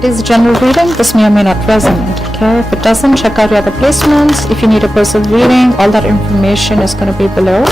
It is a general reading. This may or may not resonate. Okay, if it doesn't, check out your other placements. If you need a personal reading, all that information is going to be below.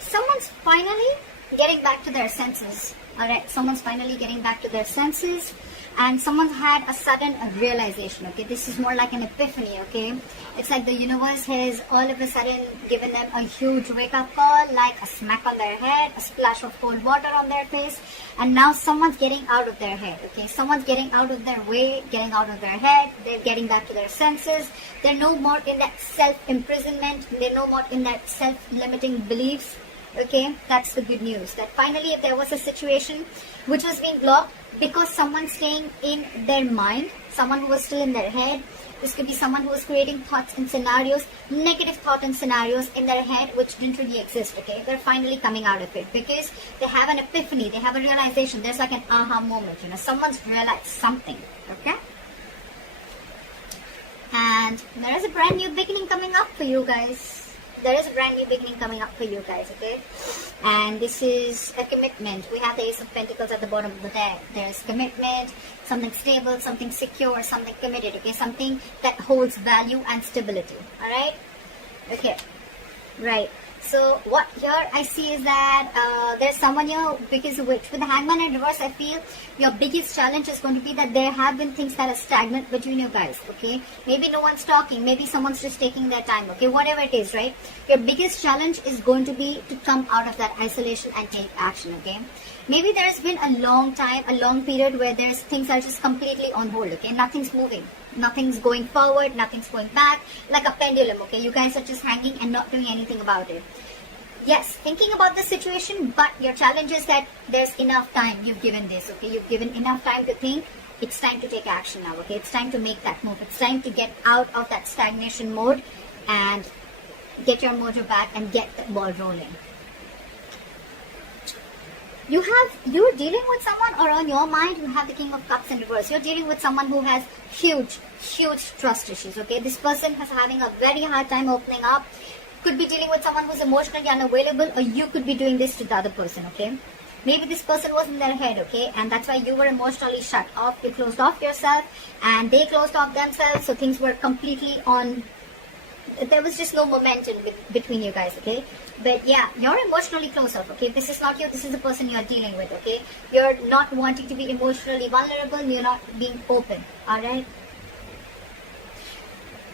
Someone's finally getting back to their senses. Alright, someone's finally getting back to their senses, and someone's had a sudden realization. Okay, this is more like an epiphany. Okay, it's like the universe has all of a sudden given them a huge wake-up call, like a smack on their head, a splash of cold water on their face, and now someone's getting out of their head. Okay, someone's getting out of their way, getting out of their head. They're getting back to their senses. They're no more in that self-imprisonment. They're no more in that self-limiting beliefs. Okay, that's the good news, that finally if there was a situation which was being blocked because someone's staying in their mind, someone who was still in their head, this could be someone who was creating thoughts and scenarios, negative thoughts and scenarios in their head which didn't really exist. Okay, they're finally coming out of it because they have an epiphany, they have a realization. There's like an aha moment, you know, someone's realized something. Okay, and there is a brand new beginning coming up for you guys. There is a brand new beginning coming up for you guys, okay? And this is a commitment. We have the Ace of Pentacles at the bottom of the deck. There is commitment, something stable, something secure, something committed, okay? Something that holds value and stability, alright? Okay, right. So what here I see is that there's someone here, because with the Hangman in reverse, I feel your biggest challenge is going to be that there have been things that are stagnant between you guys, okay? Maybe no one's talking, maybe someone's just taking their time, okay? Whatever it is, right? Your biggest challenge is going to be to come out of that isolation and take action, okay? Maybe there's been a long time, a long period where there's things are just completely on hold, okay? Nothing's moving. Nothing's going forward, nothing's going back, like a pendulum, okay? You guys are just hanging and not doing anything about it. Yes, thinking about the situation, but your challenge is that there's enough time you've given this, okay? You've given enough time to think. It's time to take action now, okay? It's time to make that move. It's time to get out of that stagnation mode and get your mojo back and get the ball rolling. You're dealing with someone, or on your mind you have the King of Cups in reverse. You're dealing with someone who has huge trust issues, okay? This person is having a very hard time opening up. Could be dealing with someone who's emotionally unavailable, or you could be doing this to the other person, okay? Maybe this person was in their head, okay? And that's why you were emotionally shut off. You closed off yourself and they closed off themselves, so things were completely on. There was just no momentum between you guys, okay? But yeah, you're emotionally closed off, okay? This is not you, this is the person you're dealing with, okay? You're not wanting to be emotionally vulnerable, you're not being open, alright?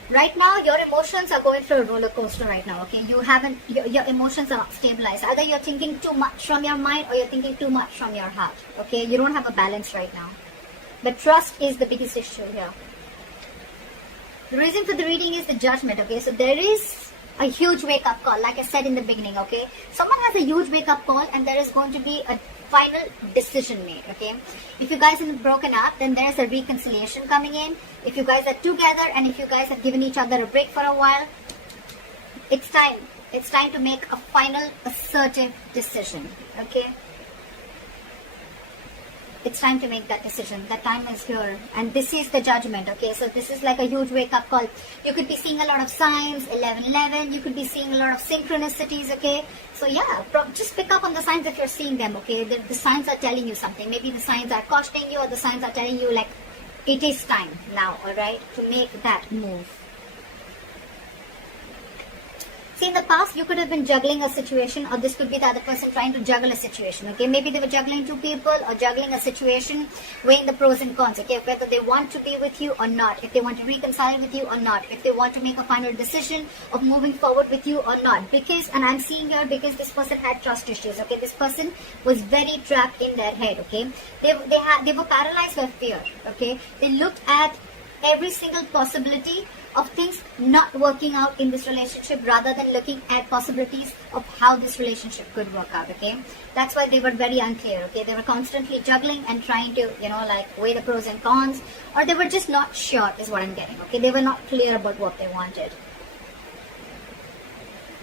Right now, your emotions are going through a roller coaster right now, okay? Your emotions are not stabilized. Either you're thinking too much from your mind or you're thinking too much from your heart, okay? You don't have a balance right now. But trust is the biggest issue here. The reason for the reading is the Judgment, okay? So there is a huge wake-up call, like I said in the beginning, okay? Someone has a huge wake-up call and there is going to be a final decision made, okay? If you guys have broken up, then there is a reconciliation coming in. If you guys are together and if you guys have given each other a break for a while, it's time. It's time to make a final assertive decision, okay? It's time to make that decision. That time is here. And this is the Judgment, okay? So this is like a huge wake-up call. You could be seeing a lot of signs, 11-11. You could be seeing a lot of synchronicities, okay? So yeah, just pick up on the signs if you're seeing them, okay? The signs are telling you something. Maybe the signs are cautioning you, or the signs are telling you, like, it is time now, alright? To make that move. See, in the past, you could have been juggling a situation, or this could be the other person trying to juggle a situation, okay? Maybe they were juggling two people or juggling a situation, weighing the pros and cons, okay? Whether they want to be with you or not, if they want to reconcile with you or not, if they want to make a final decision of moving forward with you or not. Because, and I'm seeing here, because this person had trust issues, okay? This person was very trapped in their head, okay? They were paralyzed by fear, okay? They looked at every single possibility of things not working out in this relationship, rather than looking at possibilities of how this relationship could work out, okay? That's why they were very unclear, okay? They were constantly juggling and trying to, you know, like, weigh the pros and cons, or they were just not sure, is what I'm getting, okay? They were not clear about what they wanted.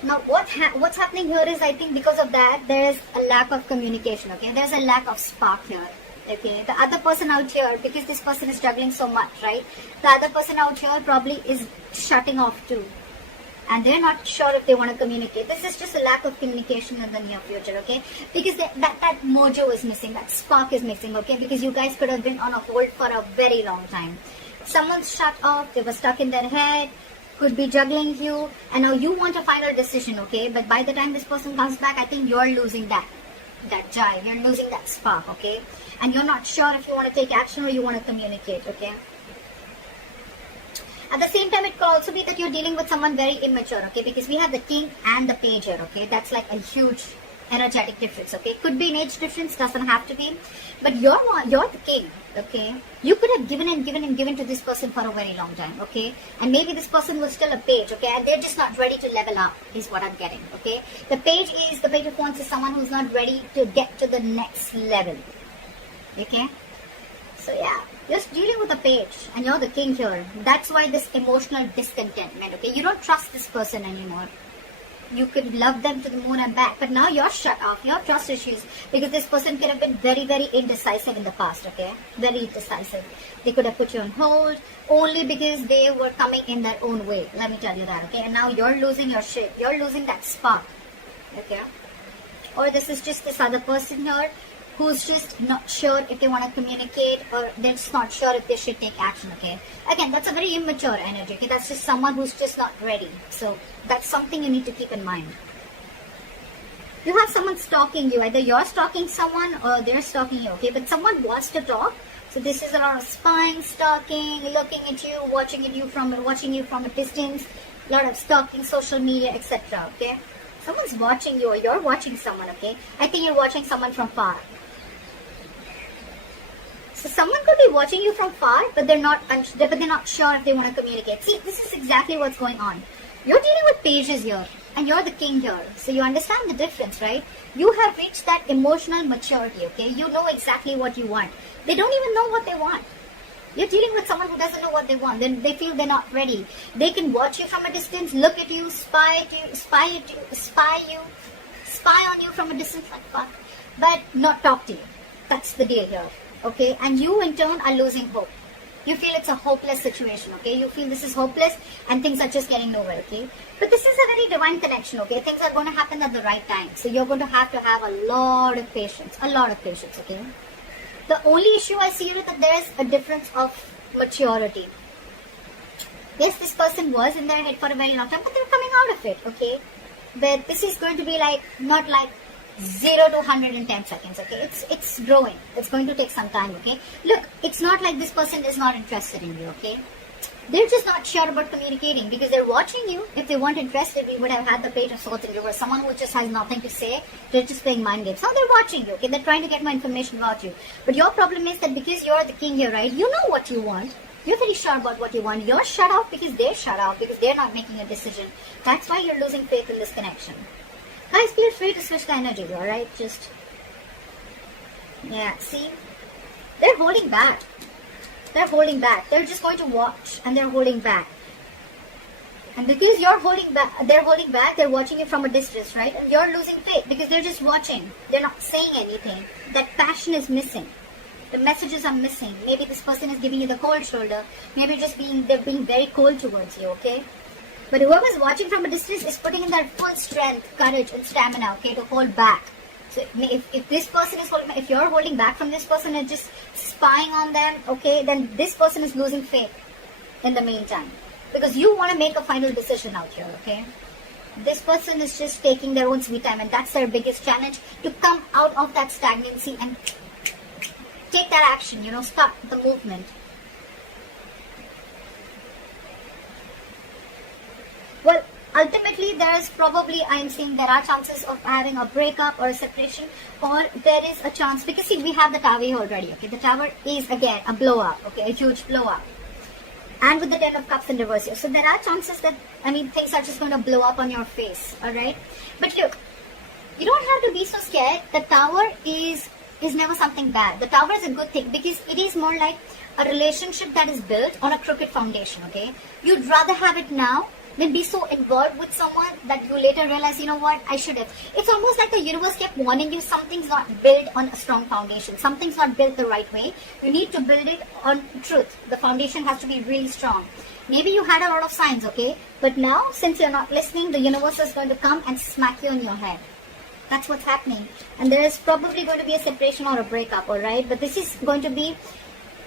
Now, what's happening here is, I think because of that, there's a lack of communication, okay? There's a lack of spark here. Okay, the other person out here, because this person is juggling so much, right? The other person out here probably is shutting off too. and they're not sure if they want to communicate. This is just a lack of communication in the near future, okay? Because that mojo is missing, that spark is missing, okay? Because you guys could have been on a hold for a very long time. Someone's shut off, they were stuck in their head, could be juggling you, and now you want a final decision, okay? But by the time this person comes back, I think you're losing that jive, you're losing that spark, okay? And you're not sure if you want to take action or you want to communicate, okay? At the same time, it could also be that you're dealing with someone very immature, okay? Because we have the king and the page here, okay? That's like a huge energetic difference, okay? Could be an age difference, doesn't have to be. But you're the king, okay? You could have given to this person for a very long time, okay? And maybe this person was still a page, okay? And they're just not ready to level up, is what I'm getting, okay? The page of wands is someone who's not ready to get to the next level, okay? So yeah, just dealing with a page, and you're the king here. That's why this emotional discontentment, okay? You don't trust this person anymore. You could love them to the moon and back, but now you're shut off. You have trust issues because this person could have been very, very indecisive in the past, okay? Very indecisive. They could have put you on hold only because they were coming in their own way. Let me tell you that, okay? And now you're losing your shit. You're losing that spark, okay? Or this is just this other person here who's just not sure if they want to communicate, or they're just not sure if they should take action, okay? Again, that's a very immature energy, okay? That's just someone who's just not ready. So that's something you need to keep in mind. You have someone stalking you. Either you're stalking someone or they're stalking you, okay? But someone wants to talk. So this is a lot of spying, stalking, looking at you, watching you from a distance, a lot of stalking, social media, etc., okay? Someone's watching you, or you're watching someone, okay? I think you're watching someone from far. So someone could be watching you from far, but they're not sure if they want to communicate. See, this is exactly what's going on. You're dealing with pages here, and you're the king here. So you understand the difference, right? You have reached that emotional maturity, okay? You know exactly what you want. They don't even know what they want. You're dealing with someone who doesn't know what they want. Then they feel they're not ready. They can watch you from a distance, look at you, spy on you from a distance like fuck, but not talk to you. That's the deal here. Okay, and you in turn are losing hope. You feel it's a hopeless situation, okay? You feel this is hopeless and things are just getting nowhere, okay? But this is a very divine connection, okay? Things are going to happen at the right time. So you're going to have a lot of patience, okay? The only issue I see is that there is a difference of maturity. Yes, this person was in their head for a very long time, but they're coming out of it, okay? But this is going to be like, not like 0 to 110 seconds, okay? It's growing. It's going to take some time, okay? Look, it's not like this person is not interested in you, okay? They're just not sure about communicating because they're watching you. If they weren't interested, we would have had the Page of Swords in reverse. Someone who just has nothing to say, they're just playing mind games. Now they're watching you, okay? They're trying to get more information about you. But your problem is that because you're the king here, right? You know what you want. You're very sure about what you want. You're shut off because they're shut off because they're not making a decision. That's why you're losing faith in this connection. Guys, feel free to switch the energy, alright? Just, yeah, see? They're holding back. They're holding back. They're just going to watch and they're holding back. And because you're holding back, they're watching you from a distance, right? And you're losing faith because they're just watching. They're not saying anything. That passion is missing. The messages are missing. Maybe this person is giving you the cold shoulder. Maybe they're being very cold towards you, okay? But whoever's watching from a distance is putting in their full strength, courage, and stamina, okay, to hold back. So if this person is holding, if you're holding back from this person and just spying on them, okay, then this person is losing faith in the meantime. Because you want to make a final decision out here, okay? This person is just taking their own sweet time, and that's their biggest challenge, to come out of that stagnancy and take that action, start the movement. Well, ultimately, I'm saying there are chances of having a breakup or a separation, or there is a chance, because see, we have the Tower here already, okay? The Tower is, again, a blow-up, okay? A huge blow-up. And with the 10 of Cups in reverse here. So there are chances that, things are just going to blow up on your face, alright? But look, you don't have to be so scared. The Tower is never something bad. The Tower is a good thing because it is more like a relationship that is built on a crooked foundation, okay? You'd rather have it now than be so involved with someone that you later realize, you know what, I should have. It's almost like the universe kept warning you, something's not built on a strong foundation. Something's not built the right way. You need to build it on truth. The foundation has to be really strong. Maybe you had a lot of signs, okay? But now, since you're not listening, the universe is going to come and smack you on your head. That's what's happening. And there is probably going to be a separation or a breakup, alright? But this is going to be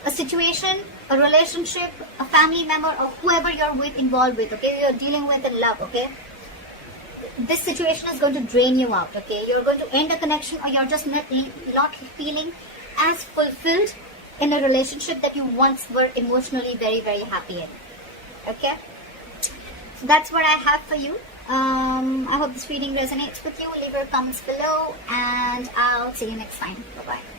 a situation, a relationship, a family member, or whoever you're involved with, okay? You're dealing with in love, okay? This situation is going to drain you out, okay? You're going to end a connection, or you're just not feeling as fulfilled in a relationship that you once were emotionally very, very happy in. Okay? So that's what I have for you. I hope this reading resonates with you. Leave your comments below, and I'll see you next time. Bye-bye.